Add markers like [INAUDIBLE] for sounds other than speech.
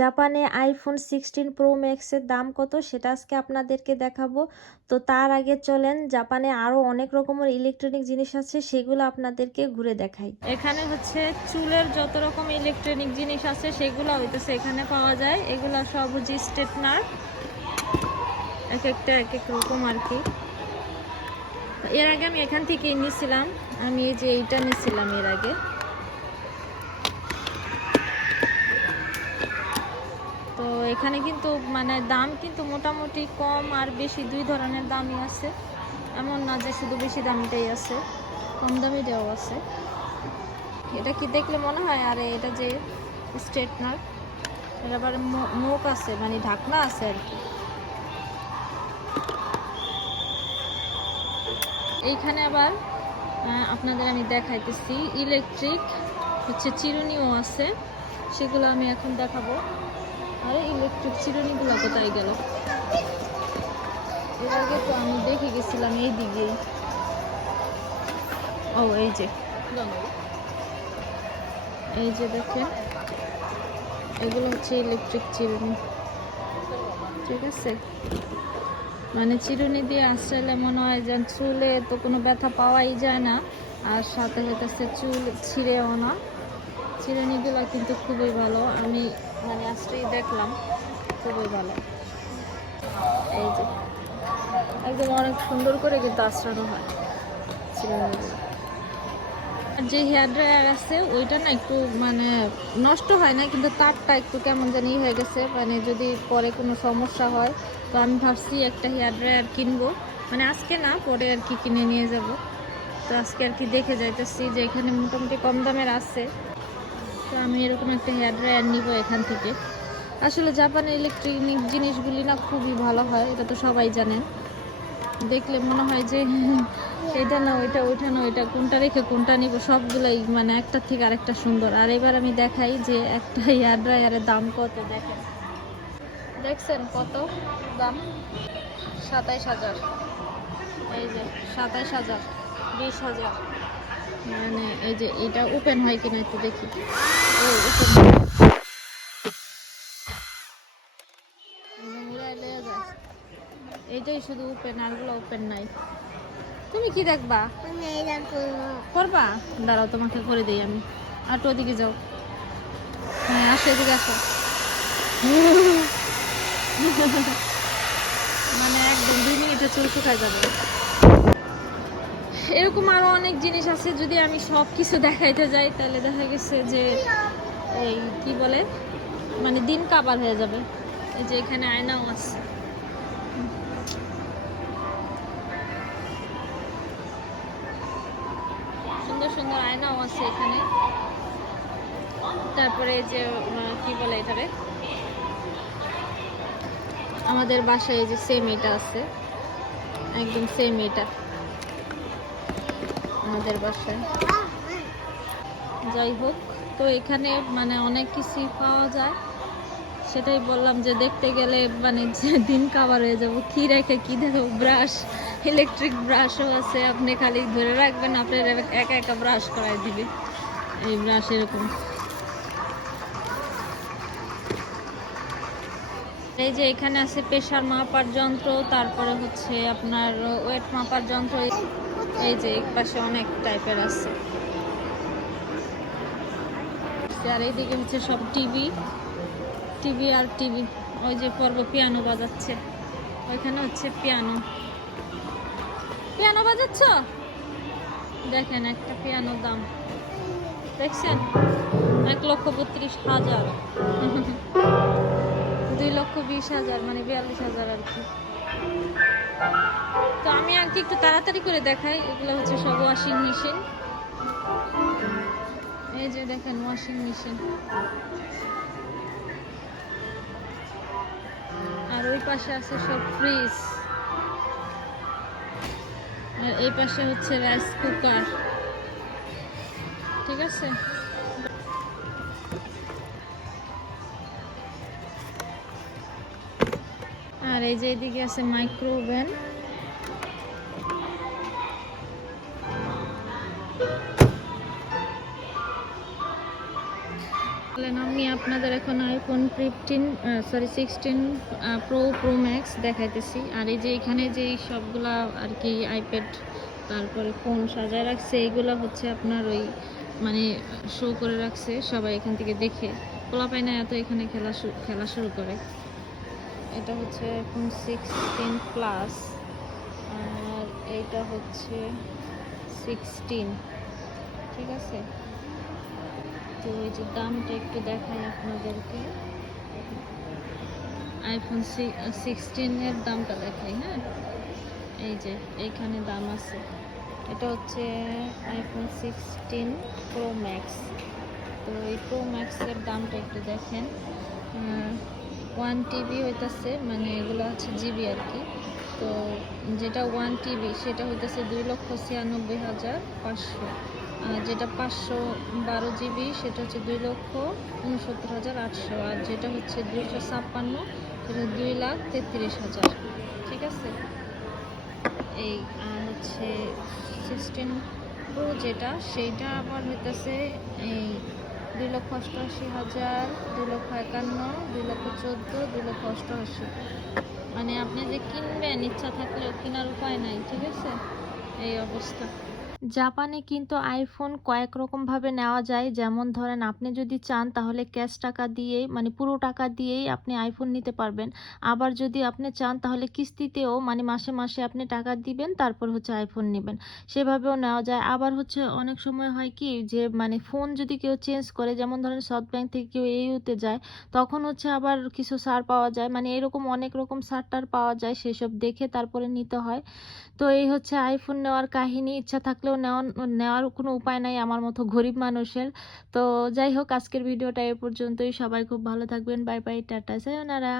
জাপানে iPhone sixteen pro ম্যাক্সের দাম কত সেটা আজকে আপনাদেরকে দেখাবো। তো তার আগে চলেন, জাপানে আরও অনেক রকমের ইলেকট্রনিক জিনিস আছে, সেগুলো আপনাদেরকে ঘুরে দেখাই। এখানে হচ্ছে চুলের যত রকম ইলেকট্রনিক জিনিস আছে, সেগুলো হইতেছে এখানে পাওয়া যায়। এগুলো সব হচ্ছে স্টেটনার এক একটা এক এক রকম আর কি। এর আগে আমি এখান থেকেই নিয়েছিলাম আমি এই যে এইটা নিয়েছিলাম এর আগে। এখানে কিন্তু মানে দাম কিন্তু মোটামুটি কম আর বেশি দুই ধরনের দামই আছে। এমন না যে শুধু বেশি দামিটাই আছে, কম দামিটাও আছে। এটা কি দেখলে মনে হয়? আর, এটা যে স্ট্রেটনার এটা আবার মুখ আছে মানে ঢাকনা আছে আর কি। এইখানে আবার আপনাদের আমি দেখাইতেছি, ইলেকট্রিক, হচ্ছে চিরুনিও আছে, সেগুলো আমি এখন দেখাবো। আরে ইলেকট্রিক চিরুনিগুলো কোথায় গেল? এর আগে তো আমি দেখে গেছিলাম এই দিকে। ও, এই যে। এই যে দেখেন, এগুলো হচ্ছে ইলেকট্রিক চিরুনি। ঠিক আছে? মানে চিরুনি দিয়ে আসলে মনে হয় যে চুলে তো কোনো ব্যথা পাওয়াই যায় না, আর সাথে হইতেছে চুল ছিঁড়েও না। চিরুনিগুলো কিন্তু খুবই ভালো। আমি মানে আজকেই দেখলাম, খুবই ভালো। এই যে, একদম অনেক সুন্দর করে কিন্তু আশ্রানো হয়। আর যে হেয়ার ড্রায়ার আছে, ওইটা না একটু মানে নষ্ট হয় না, কিন্তু তারটা একটু কেমন জানি হয়ে গেছে। মানে যদি পরে কোনো সমস্যা হয়, তো আমি ভাবছি একটা হেয়ার ড্রায়ার কিনবো। মানে আজকে না, পরে আর কি কিনে নিয়ে যাব। তো আজকে আর কি দেখে যাইতেছি যে এখানে মোটামুটি কম দামের আছে। আমি এরকম একটা হেয়ার ড্রায়ার নিব এখান থেকে। আসলে জাপানের ইলেকট্রনিক জিনিসগুলি না খুবই ভালো হয়, এটা তো সবাই জানেন দেখলে মনে হয় যে [LAUGHS] এটা না, ওইটা ওইটা না, ওইটা, কোনটা রেখে কোনটা নিব, সবগুলোই মানে একটার থেকে আরেকটা সুন্দর। আর এবার আমি দেখাই যে একটা [LAUGHS] হেয়ার ড্রায়ারের দাম কত, দেখেন। দেখছেন কত দাম? সাতাইশ হাজার। এই যে সাতাইশ হাজার, বিশ হাজার। মানে এই যে এটা ওপেন হয় কিনা একটু দেখি। ওপেন এইটাই শুধু ওপেন আরগুলো ওপেন নাই। তুমি কি দেখবা। করবা? দাঁড়াও তোমাকে করে দিই আমি। আর তো ওদিকে যাও। হ্যাঁ আসো এদিকে আসো। [LAUGHS] মানে একদম দুই মিনিটে চুল শুকায় যাবে। এরকম আরও অনেক জিনিস আছে, যদি আমি সব কিছু দেখাইতে যাই, তাহলে দেখা গেছে যে এই কি বলে? মানে দিন কাবার হয়ে যাবে। এই যে এখানে আয়নাও আছে। সুন্দর সুন্দর আয়নাও আছে এখানে। তারপরে যে কি বলে এটারে? আমাদের বাসায় যে সেম এটা আছে। একদম সেম এটা। আমাদের বাসায়। যাই হোক, তো এখানে মানে অনেক কিছুই পাওয়া যায়। সেটাই বললাম যে দেখতে গেলে মানে দিন কাবার হয়ে যাব। কি রেখে কি দেখো ব্রাশ ইলেকট্রিক ব্রাশও আছে। আপনি খালি ধরে রাখবেন, আপনার একা একা ব্রাশ করাই দিবে। এই ব্রাশ এরকম। এই যে এখানে আছে প্রেশার মাপার যন্ত্র, তারপরে হচ্ছে আপনার ওয়েট মাপার যন্ত্র। এই যে এক পাশে অনেক টাইপের আছে। আর এইদিকে হচ্ছে সব টিভি টিভি আর টিভি ওই যে পর্ব পিয়ানো বাজাচ্ছে। ওইখানে হচ্ছে পিয়ানো পিয়ানো বাজাচ্ছ? দেখেন একটা পিয়ানোর দাম। দেখছেন? এক লক্ষ বত্রিশ হাজার। [LAUGHS] দুই লক্ষ বিশ হাজার মানে বিয়াল্লিশ হাজার আর কি। তো আমি আর কি একটু তাড়াতাড়ি করে দেখাই, এগুলো হচ্ছে সব ওয়াশিং মেশিন এই যে দেখেন ওয়াশিং মেশিন আর ওই পাশে আছে সব ফ্রিজ আর এই পাশে হচ্ছে রাইস কুকার ঠিক আছে? আর এই যে এদিকে আছে মাইক্রো ওভেন আমি আপনাদের এখন iPhone fifteen sorry sixteen pro pro max দেখাইতেছি। আর এই যে এখানে যে সবগুলা আর কি আইপ্যাড তারপরে ফোন সাজায় রাখছে এইগুলো হচ্ছে আপনার ওই মানে শো করে রাখছে, সবাই এখান থেকে দেখে। পোলাপাই না এত এখানে খেলা খেলা শুরু করে। এটা হচ্ছে এখন সিক্সটিন প্লাস আর এইটা হচ্ছে সিক্সটিন ঠিক আছে? তো এই যে দামটা একটু দেখাই আপনাদেরকে। আইফোন সিক্সটিনের দামটা দেখাই হ্যাঁ? এই যে এইখানে দাম আছে। এটা হচ্ছে আইফোন সিক্সটিন প্রো ম্যাক্স তো এই প্রো ম্যাক্সের দামটা একটু দেখেন। ওয়ান টিবি হইতাছে মানে এগুলো হচ্ছে জিবি আর কি। তো যেটা ওয়ান টিবি সেটা হইতেছে দুই লক্ষ ছিয়ানব্বই হাজার পাঁচশো। আর যেটা পাঁচশো বারো জিবি সেটা হচ্ছে দুই লক্ষ উনসত্তর হাজার আটশো। আর যেটা হচ্ছে দুইশো ছাপ্পান্ন, সেটা দুই লাখ তেত্রিশ হাজার। ঠিক আছে? এই, আর হচ্ছে সিক্সটিন প্রো যেটা, সেইটা আবার হইতেছে এই দুই লক্ষ অষ্টআশি হাজার, দুই লক্ষ একান্ন, দুই লক্ষ চোদ্দ, দুই লক্ষ অষ্টআশি। মানে আপনি যে কিনবেন, ইচ্ছা থাকলেও কেনার উপায় নাই, ঠিক আছে? এই অবস্থা। জাপানে কিন্তু আইফোন কয়েক রকমভাবে নেওয়া যায়। যেমন ধরেন, আপনি যদি চান তাহলে ক্যাশ টাকা দিয়েই মানে পুরো টাকা দিয়েই আপনি আইফোন নিতে পারবেন। আবার যদি আপনি চান তাহলে কিস্তিতেও মানে মাসে মাসে আপনি টাকা দিবেন, তারপর হচ্ছে আইফোন নেবেন। সেভাবেও নেওয়া যায়। আবার হচ্ছে অনেক সময় হয় কি, যে মানে ফোন যদি কেউ চেঞ্জ করে, যেমন ধরেন সাউথ ব্যাংক থেকে কেউ এইউতে যায়, তখন হচ্ছে আবার কিছু সার পাওয়া যায়। মানে এরকম অনেক রকম সার টার পাওয়া যায়, সেসব দেখে তারপরে নিতে হয়। তো এই হচ্ছে আইফোন নেওয়ার কাহিনী। ইচ্ছা থাকলেও নেওয়ার কোনো উপায় নাই আমার মতো গরিব মানুষের। তো যাই হোক, আজকের ভিডিওটা এ পর্যন্তই। সবাই খুব ভালো থাকবেন। Bye bye, tata সায়োনারা